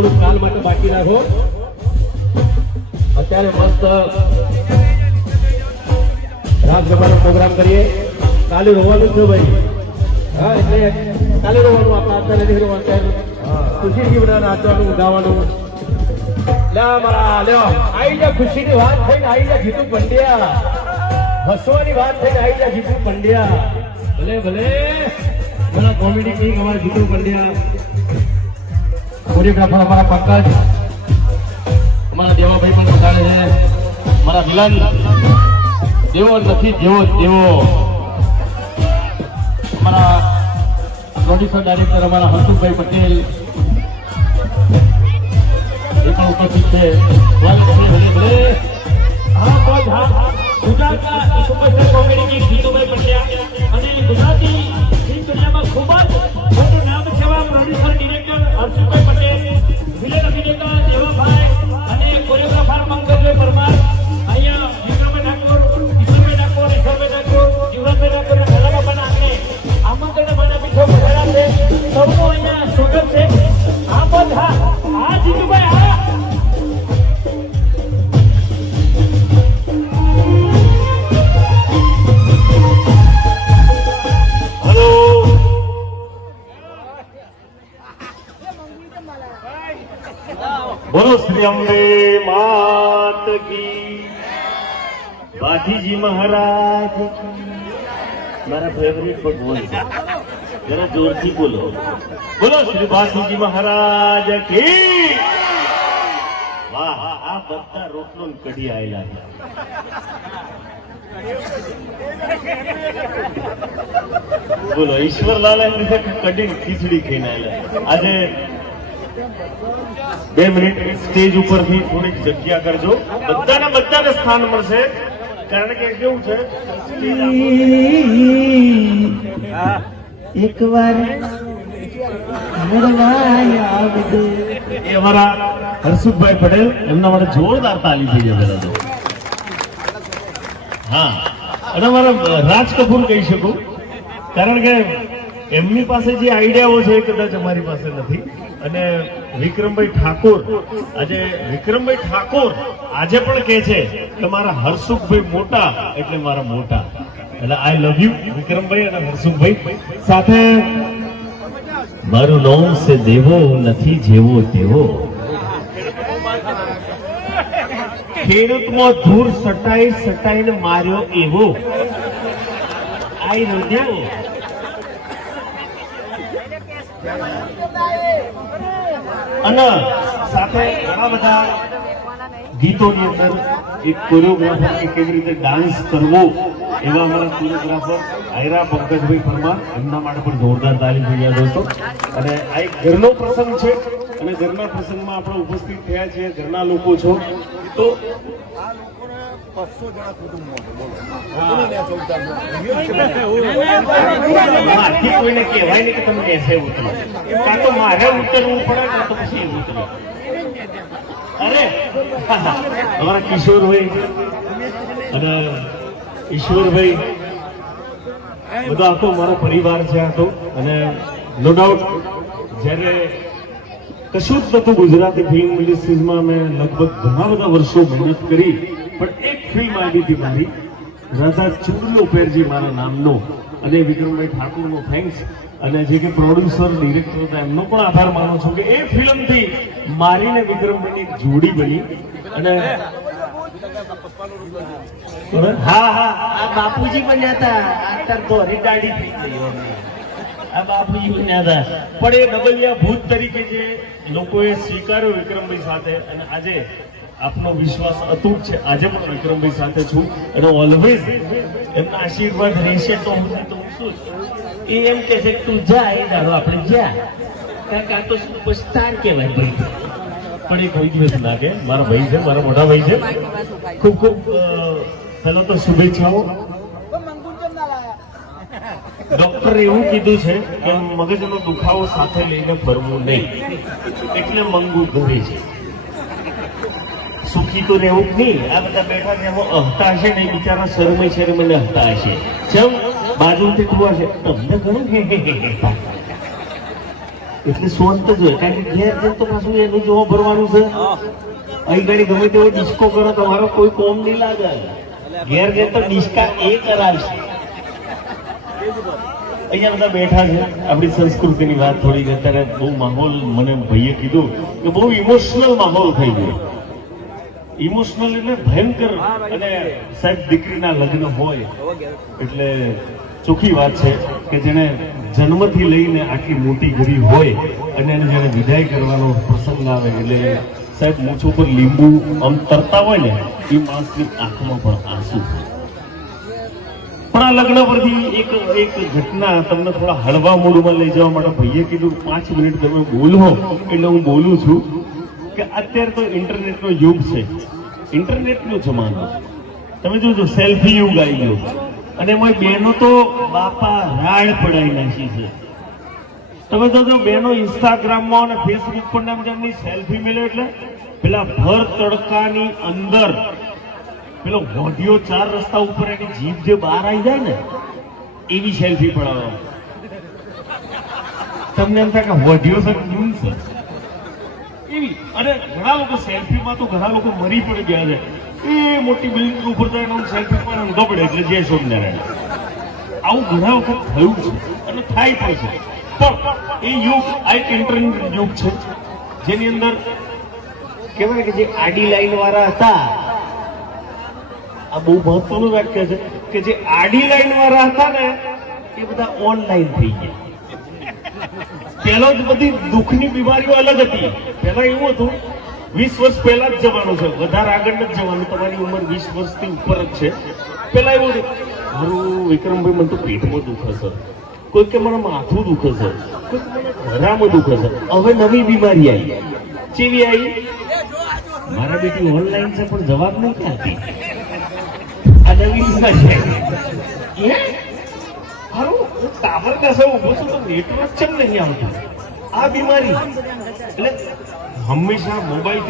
થોડુંક કાલ માટે બાકી રાખો. અત્યારે મસ્ત રાસ ગરબાનો પ્રોગ્રામ કરીએ. કાલે રોવાનું છે ભાઈ. હા એટલે કાલે રોવાનું, આપણે અત્યારે નથી રોવાનું. ખુશીથી બધા નાચવાનું, ગાવાનું. લ્યા મારા લ્યો આઈ જા, ખુશીની વાત થઈને આઈ જા જીતુ પંડ્યા, હસવાની વાત થઈને આઈ જા જીતુ પંડ્યા. ભલે ભલે મારા કોમેડી કિંગ અમારા જીતુ પંડ્યા, કોરિયોગ્રાફર અમારા પંકજ, અમારા દેવાભાઈ પણ પધારે છે, મારા વિલન દેવો નથી જેવો દેવો, અમારા પ્રોડ્યુસર ડાયરેક્ટર અમારા હર્ષુભાઈ પટેલ એ પણ ઉપસ્થિત છે. ગુજરાતના superstar comedy king Jitubhai Pandya અને ગુજરાતી ફિલ્મ દુનિયામાં ખૂબ જ મોટું નામ છે એવા producer director Harshubhai Patel, villain અભિનેતા દેવાભાઈ અને કોરિયોગ્રાફર પંકજભાઈ પરમાર, અહીંયા વિક્રમભાઈ ઠાકોર, ઈશ્વરભાઈ ઠાકોર, જીવરાજભાઈ ઠાકોર ઘરાબાના આંગણે આમંત્રણ મને પીછો પધાર્યા છે. સૌનું અહીંયા સ્વાગત છે. આ બધા આ જીતુભાઈ આ બોલો શ્રી અંબે માત કી, બાઠીજી મહારાજ કી. મારા ફેવરિટ ભગવાન છે, જરા જોરથી બોલો. બોલો શ્રી બાઠીજી મહારાજ કી. વાહ, આ બધા રોટલો ને કઢી આયેલા છે. બોલો ઈશ્વરલાલ એમ લીધે કઢી ખીચડી ખાઈને આયેલા. આજે 2 મિનિટ સ્ટેજ ઉપરથી થોડીક જગ્યા કરજો. બધાને સ્થાન મળશે, કારણ કે કેવું છે એકવાર એ અમારા હર્ષુભાઈ પટેલ, એમના માટે જોરદાર તાલી થઈ જાય પેલા તો. હા, અને અમારા રાજ કપૂર કહી શકું, કારણ કે એમની પાસે જે આઈડિયાઓ છે કદાચ અમારી પાસે નથી. અને વિક્રમભાઈ ઠાકોર આજે પણ કહે છે કે મારા હર્ષુભાઈ મોટા એટલે મારા મોટા. એટલે આઈ લવ યુ વિક્રમભાઈ અને હર્ષુભાઈ. સાથે મારું નામ છે દેવો, નથી જેવો તેવો. ખેડૂતમાં ધૂળ સટાઈને માર્યો એવો. આઈ લવ યુ. અને સાથે ઘણા બધા ગીતોની અંદર એક કોરિયોગ્રાફર કેવી રીતે ડાન્સ કરવો એવા અમારા કોરિયોગ્રાફર આયરા પંકજભાઈ પરમાર, એમના માટે પણ જોરદાર તાલીમ થઈ ગયા દોસ્તો. અને આ એક ઘરનો પ્રસંગ છે, અને ઘરના પ્રસંગમાં આપણે ઉપસ્થિત થયા છીએ, ઘરના લોકો છો તો 500 જણા કોઈને કહેવાય નહીં કે તમે એસે ઉતરો, કાં તો મારે ઉતરવું પડે, કાં તો પછી ઉતરો. અરે અમારા કિશોરભાઈ અને ઈશ્વરભાઈ બધો આખો મારો પરિવાર છે આખો. અને નો ડાઉટ જ્યારે કશું જ નતું ગુજરાતી ફિલ્મ ઇન્ડસ્ટ્રીઝમાં મેં લગભગ ઘણા બધા વર્ષો મહેનત કરી, પણ એક ફિલ્મ આવી હતી મારી, રાધા ચુંદલો પેરજી મારા નામનો. અને વિક્રમભાઈ ઠાકોરનો થેન્ક્સ, અને જે કે પ્રોડ્યુસર ડિરેક્ટર હતા એમનો પણ આભાર માનું છું કે એ ફિલ્મથી મારી ને વિક્રમભાઈની એક જોડી બની. અને હા હા, આ બાપુજી પણ હતા, અત્યારે ધોરી દાઢી થઈ ગઈ. આ બાપુજી બન્યા હતા, પણ એ ડબલિયા ભૂત તરીકે જે લોકોએ સ્વીકાર્યો વિક્રમભાઈ સાથે, અને આજે આપનો વિશ્વાસ અતૂટ છે. આજે પણ વિક્રમભાઈ સાથે છું, અને ઓલવેઝ એમના આશીર્વાદ રહેશે. તો હું શું એ એમ કે છે તું જા, એ દાડો આપણે જા, કારણ કે આ તો સુપરસ્ટાર કહેવાય ભાઈ. પણ એ કોઈ દિવસ ના કે મારા ભાઈ છે, મારા મોટા ભાઈ છે. ખૂબ ખૂબ પહેલા તો શુભેચ્છાઓ. ડોક્ટરે એવું કીધું છે કે મગજનો દુખાવો સાથે લઈને ફરવું નહીં, એટલે મંગુ ઘરે છે. સુખી તો રહેવું જ નહીં. આ બધા બેઠા છે એમાં હસતા હશે ને, બિચારા શરમે હસતા હશે. ચમ બાજુથી તું હશે તમને ઘણું એટલે શાંત જ હોય, કારણ કે ઘેર જઈને તો પાછું એનું જોવા ભરવાનું છે. અહીં ગાડી ગમે તેવો ડિસ્કો કરો તમારો કોઈ કોમ નહીં લાગે. ઘેર જઈને તો ડિસ્કા એ કરાવશે. અહીંયા બધા બેઠા છે, આપણી સંસ્કૃતિની વાત થોડી અત્યારે બહુ માહોલ, મને ભાઈએ કીધું કે બહુ ઇમોશનલ માહોલ થઈ ગયો. ઇમોશનલ એટલે ભયંકર. અને સાહેબ દીકરીના લગ્ન હોય એટલે ચોખ્ખી વાત છે કે જેને જન્મથી લઈને આટલી મોટી કરી હોય અને એને જ્યારે વિદાય કરવાનો પ્રસંગ આવે એટલે સાહેબ મૂછ ઉપર લીંબુ આમ તરતા હોય ને એ માણસની આંખમાં પણ આંસુ. પણ આ લગ્ન પરથી એક ઘટના તમને થોડા હળવા મૂડમાં લઈ જવા માટે ભાઈએ કીધું 5 મિનિટ તમે બોલો, એટલે હું બોલું છું કે અત્યારે તો ઇન્ટરનેટનો યુગ છે, ઇન્ટરનેટનો જમાનો. તમે જોજો સેલ્ફી યુગ આવી ગયો અને એમાં બહેનો તો બાપા રાડ પડાવી નાખી છે. તમે જોજો બહેનો ઇન્સ્ટાગ્રામમાં અને ફેસબુક પર જેમની સેલ્ફી મેળવે એટલે પેલા ભર તડકાની અંદર પેલો વોઢિયો 4 રસ્તા ઉપર એની જીભ જે બહાર આવી જાય ને એવી સેલ્ફી પડાવો. તમને એમ થાય કે વોઢિયો છે કેવું છે એવી. અને ઘણા લોકો સેલ્ફીમાં તો ઘણા લોકો મરી પણ ગયા છે. એ મોટી બિલ્ડિંગ ઉપર જાય સેલ્ફી પણ ગબડે એટલે જય સ્વામિનારાયણ. આવું ઘણા વખત થયું છે અને થાય પણ છે. પણ એ યુગ આ એક ઇન્ટરનેટ યુગ છે જેની અંદર કહેવાય કે જે આડી લાઈન વાળા હતા, આ બહુ મહત્વનું વાક્ય છે કે જે આડી લાઈન વાળા હતા ને એ બધા ઓનલાઈન થઈ ગયા. પહેલા જ બધી દુઃખની બીમારીઓ અલગ હતી. પહેલા એવું હતું 20 વર્ષ પહેલા જ જવાનું છે, વધારે આગળ નથી જવાનું. તમારી ઉંમર 20 વર્ષથી ઉપર જ છે. પહેલા એવું હતું, મારું વિક્રમભાઈ મને તો પેટમાં દુખે છે, કોઈ કે મને માથું દુખે છે, કોઈ મને ઘરામાં દુખે છે. હવે નવી બીમારી આવી. કેવી આવી? મારા બેટી ઓનલાઈન છે પણ જવાબ નહીં ક્યાંથી. આ નવી બીમારી આવી. હારું ટાવર પાસે ઉભો છું તો નેટવર્ક કેમ નહીં આવતું? આ બીમારી એટલે હંમેશા મોબાઈલ